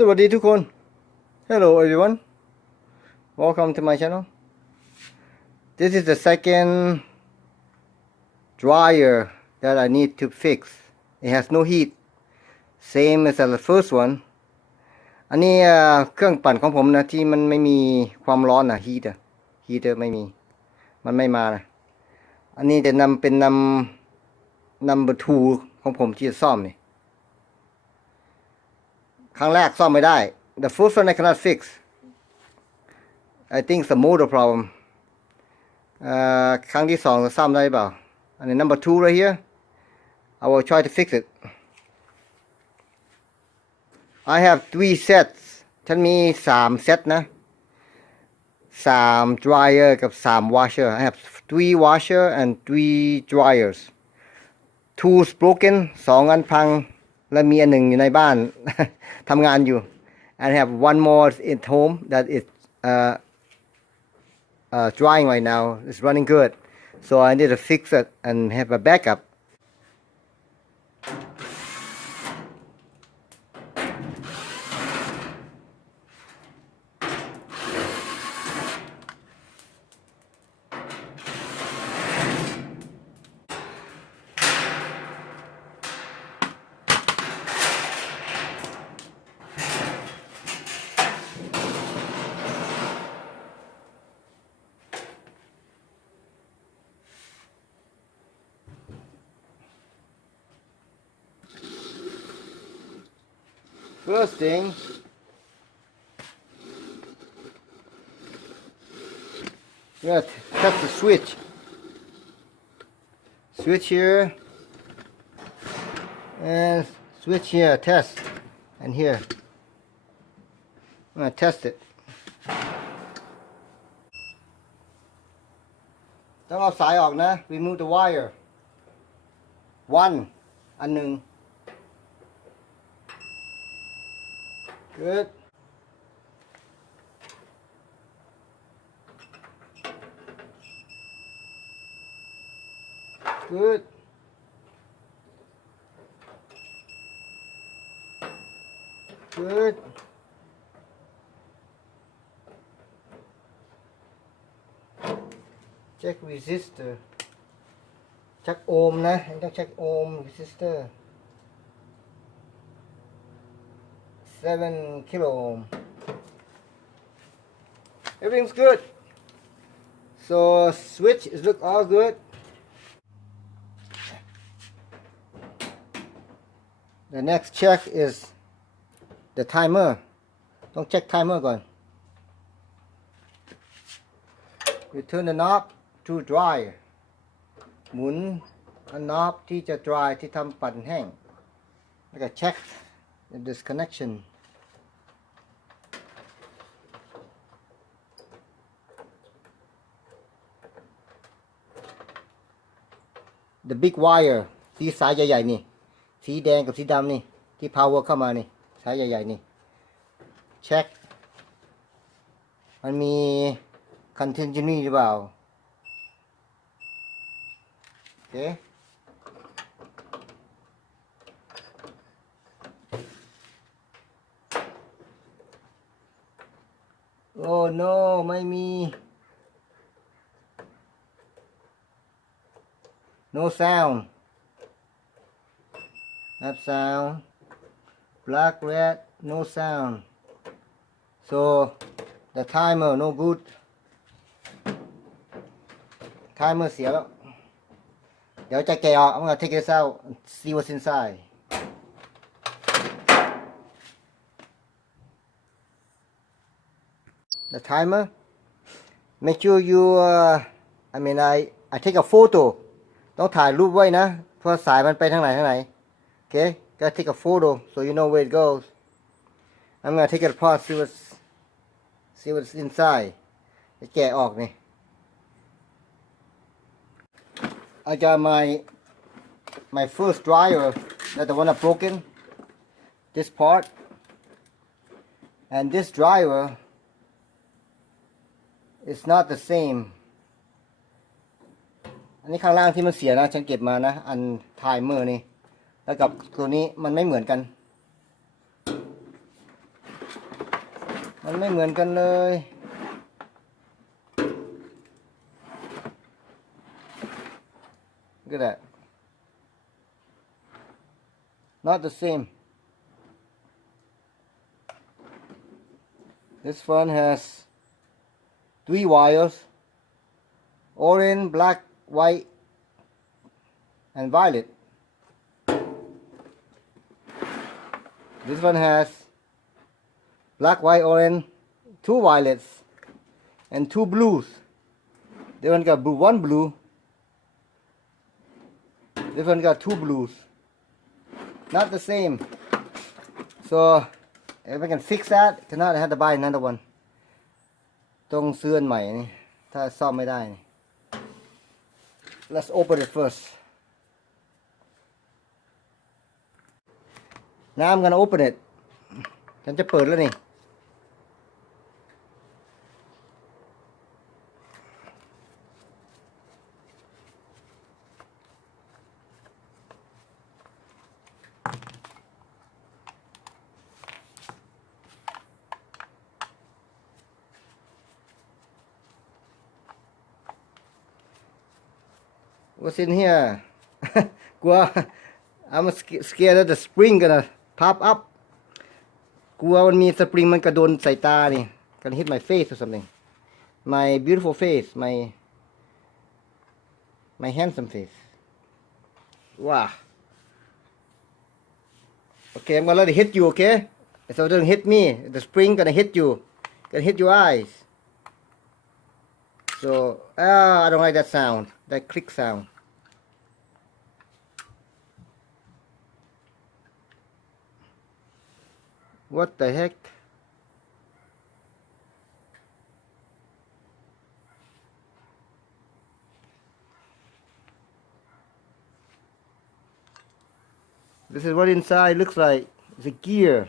สวัสดีทุกคน Hello everyone, welcome to my channel. This is the second dryer that I need to fix. It has no heat, same as the first one. อันนี้เครื่องปั่นของผมนะที่มันไม่มีความร้อนนะheater ไม่มีมันไม่มานะอันนี้จะเป็นnumber 2ของผมที่จะซ่อมนี่ครั้งแรกซ่อมไม่ได้ The first one I cannot fix. I think it's a motor problem. ครั้งที่สองจะซ่อมได้เปล่าอันนี้ number 2 right here. I will try to fix it. I have 3 sets. ฉันมี3 เซตนะ3 dryer กับ3 washer. I have 3 washer and 3 dryers. 2 is broken 2 อันพังและมีอันหนึ่งอยู่ในบ้าน ทำงานอยู่ and I have one more at home that is drying right now. It's running good, so I need to fix it and have a backup. First thing, you gotta test the switch. Switch here and switch here. Test and here. I'm gonna test it. ต้องเอาสายออกนะ Remove the wire. อันหนึ่งGood. Good. Good. Check resistor. Check ohm นะต้อง check ohm resistor. 7 kilo ohm. Everything's good. So switch is look all good. The next check is the timer. Don't check timer ก่อน You turn the knob to dry. หมุน knob ที่จะ dry ที่ทำปั่นแห้งแล้วก็ check the disconnection. The big wire สีสายใหญ่ๆนี่สีแดงกับสีดำนี่ที่ power เข้ามานี่สายใหญ่ๆนี่ check มันมี continuity หรือเปล่าโอเคOh no ไม่มี No sound Have sound Black red No sound So the timer no good Timer เสียแล้วเดี๋ยวจะแกะออก I'm gonna take this out and see what's inside The timer make sure you I take a photo ต้องถ่ายรูปไว้นะเพราะสายมันไปทางไหนokay gotta take a photo so you know where it goes I'm gonna take it apart see what's inside จะแกะออกนี่ I got my first dryer that the one that broken this part and this dryer It's not the same อันนี้ข้างล่างที่มันเสียนะฉันเก็บมานะอันไทม์เมอร์นี่แล้วกับตัวนี้มันไม่เหมือนกัน มันไม่เหมือนกันเลย Look at that. Not the same. This one has 3 wires, orange, black, white, and violet. This one has black, white, orange, 2 violets, and 2 blues. This one got 1 blue. This one got 2 blues. Not the same. So if I can fix that, cannot I have to buy another one. ต้องซื้ออันใหม่นี่ถ้าซ่อมไม่ได้นี่ Let's open it first. Now I'm gonna open it. ฉันจะเปิดแล้วนี่ What's in here? กลัว I'm scared that the spring gonna pop up. กลัวมันมีสปริงมันกระโดนใส่ตานี่ gonna hit my face or something. My beautiful face, my handsome face. Wow. Okay, I'm gonna let it hit you, okay? So it doesn't hit me. The spring gonna hit you. Gonna hit your eyes. So, I don't like that sound. That click sound. What the heck? This is what inside looks like. It's a gear.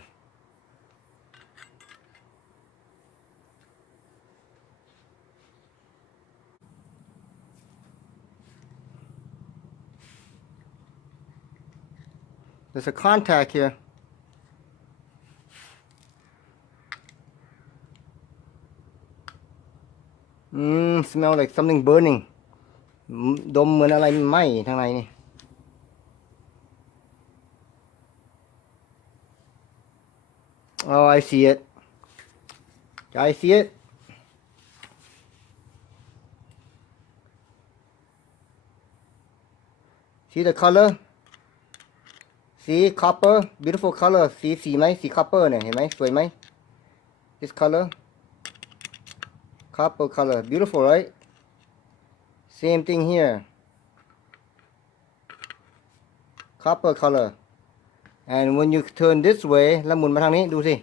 There's a contact here. Smell like something burning. ดมเหมือนอะไรไหม้ทางในนี่ Oh, I see it. I see it. See the color? See copper, beautiful color. See ไหม see copper เนี่ยเห็นไหมสวยไหม This color, copper color, beautiful, right? Same thing here. Copper color. And when you turn this way แล้วหมุนมาทางนี้ดูสิ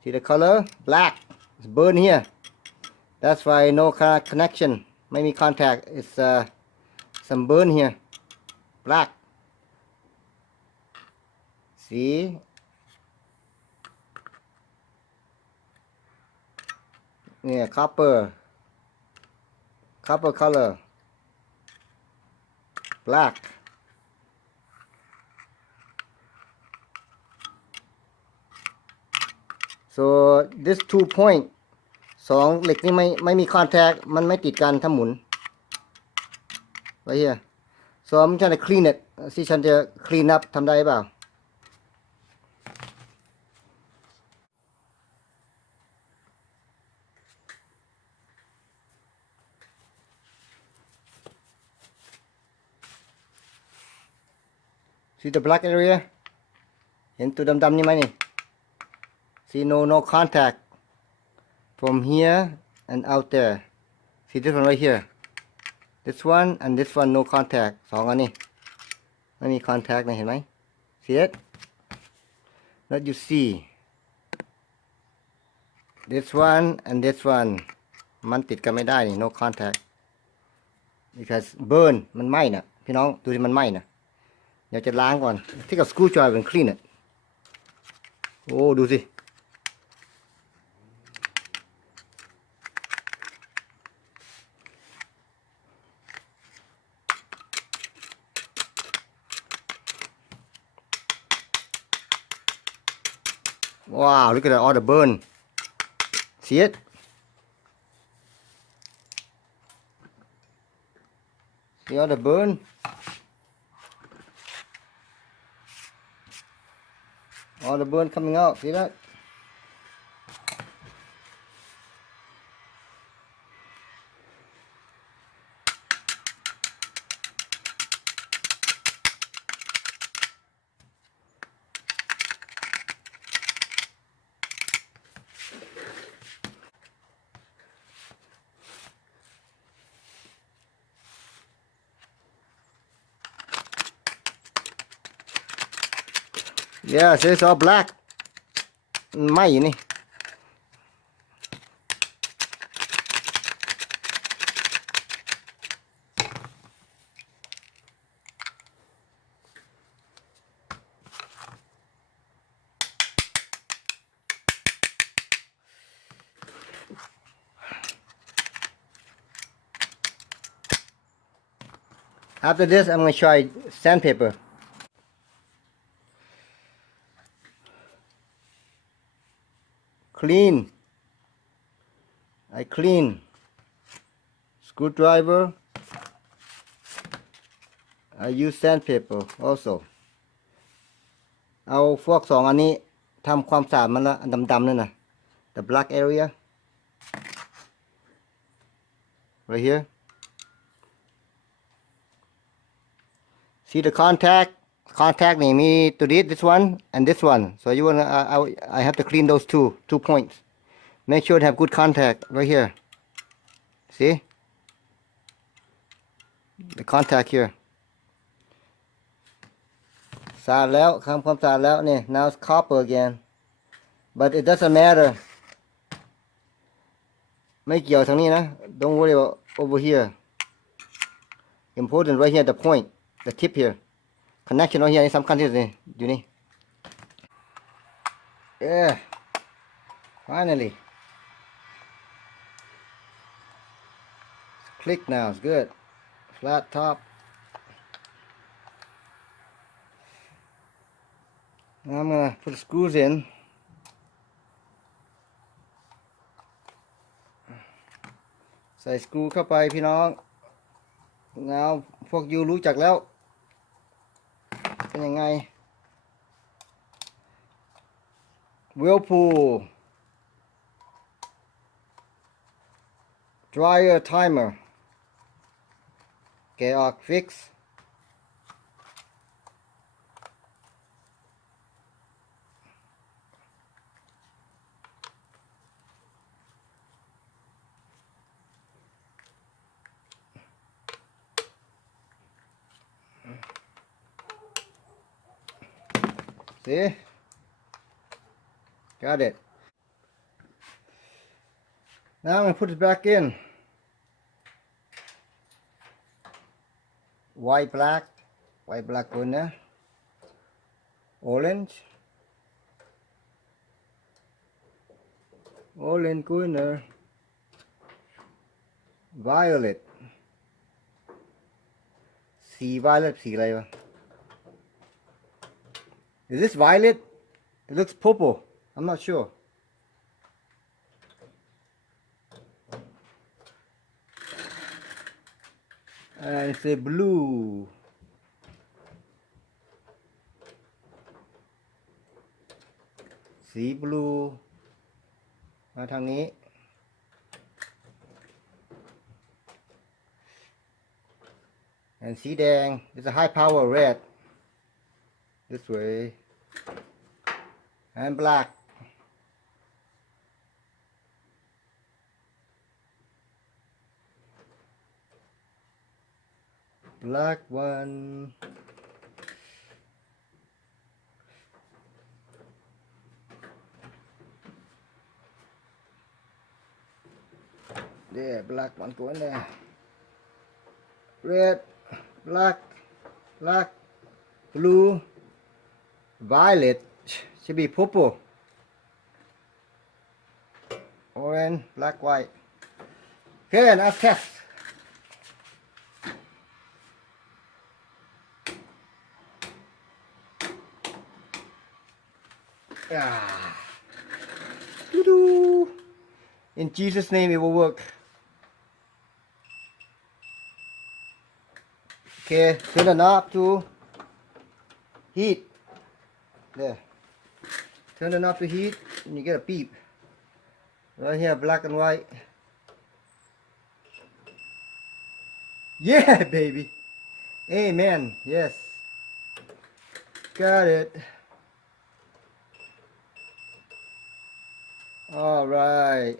See the color? Black. It's burn here. That's why no connection. ไม่มี contact. It's some burn here. Black. See? Yeah, copper color. Black. So this 2 point 2เหล็กนี่ไม่มี contact มันไม่ติดกันถ้าหมุน right here. So I'm trying to clean it. สิฉันจะ clean up ทำได้เปล่า See the black area? เห็นตัวดำๆนี่ไหมนี่ See no contact from here and out there. See this one right here. This one and this one no contact. 2 อันนี้ไม่มี contact นะเห็นไหม See it? Let you see. This one and this one มันติดกันไม่ได้นี่ no contact. Because burn มันไหม้น่ะพี่น้องดูที่มันไหม้น่ะเดี๋ยวจะล้างก่อน Take a screwdriver and clean it. โอ้ดูสิ Wow, look at all the burn. See it? See all the burn? All the burn coming out, see that? Yeah, see, it's all black. ไหม้อยู่นี่ After this, I'm going to try sandpaper. Clean. I clean. Screwdriver. I use sandpaper also. เอาพวกสองอันนี้ทำความสะอาดมันละอันดำๆนั่นน่ะ the black area right here. See the contactนี่มีตัวนี้ this one and this one, so you wanna I have to clean those two points. Make sure to have good contact right here. See the contact here. สะอาดแล้วทำความสะอาดแล้วนี่ now it's copper again, but it doesn't matter. ไม่เกี่ยวทางนี้นะ don't worry about over here. Important right here, the point, the tip here, connection right here นี่สำคัญที่สุดนี่อยู่นี่ yeah, finally click now, it's good, flat top. Now I'm gonna put the screws in.ใส่สกรูเข้าไปพี่น้องแล้วพวกยูรู้จักแล้วเป็นยังไง whirlpool dryer timer แกะออก fix see, got it. Now I'm going to put it back in. White black go in there. Orange go in there. Violet สี violet สีอะไรวะ Is this violet? It looks purple. I'm not sure. And it's a blue. See blue. มาทางนี้ And สีแดง it's a high power red. This way. And black. Black one. There, black one go in there. Red, black, blue, violet. Should be purple. Orange, black, white. Okay, now test. Yeah. Doo-doo. In Jesus' name, it will work. Okay, turn the knob to heat. There. Turn the knob to heat, and you get a beep. Right here, black and white. Yeah, baby. Amen. Yes. Got it. All right.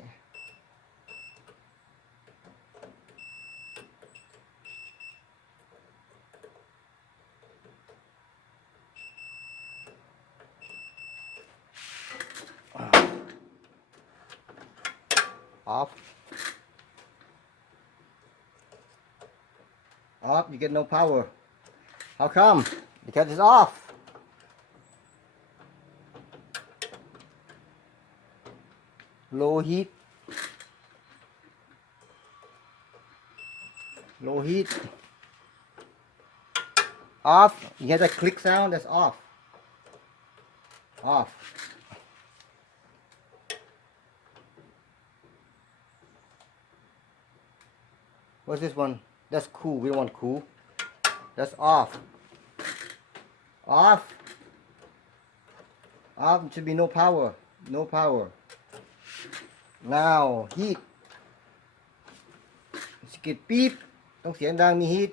Off. Off. You get no power. How come? Because it's off. Low heat. Low heat. Off. You hear that click sound? That's off. Off. What's this one? That's cool. We don't want cool. That's off. Off. Off. Should be no power. No power. Now heat. สะกิดปี๊บต้องเสียงดังมีฮีท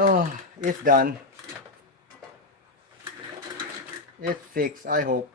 Oh, it's done. It's fixed, I hope.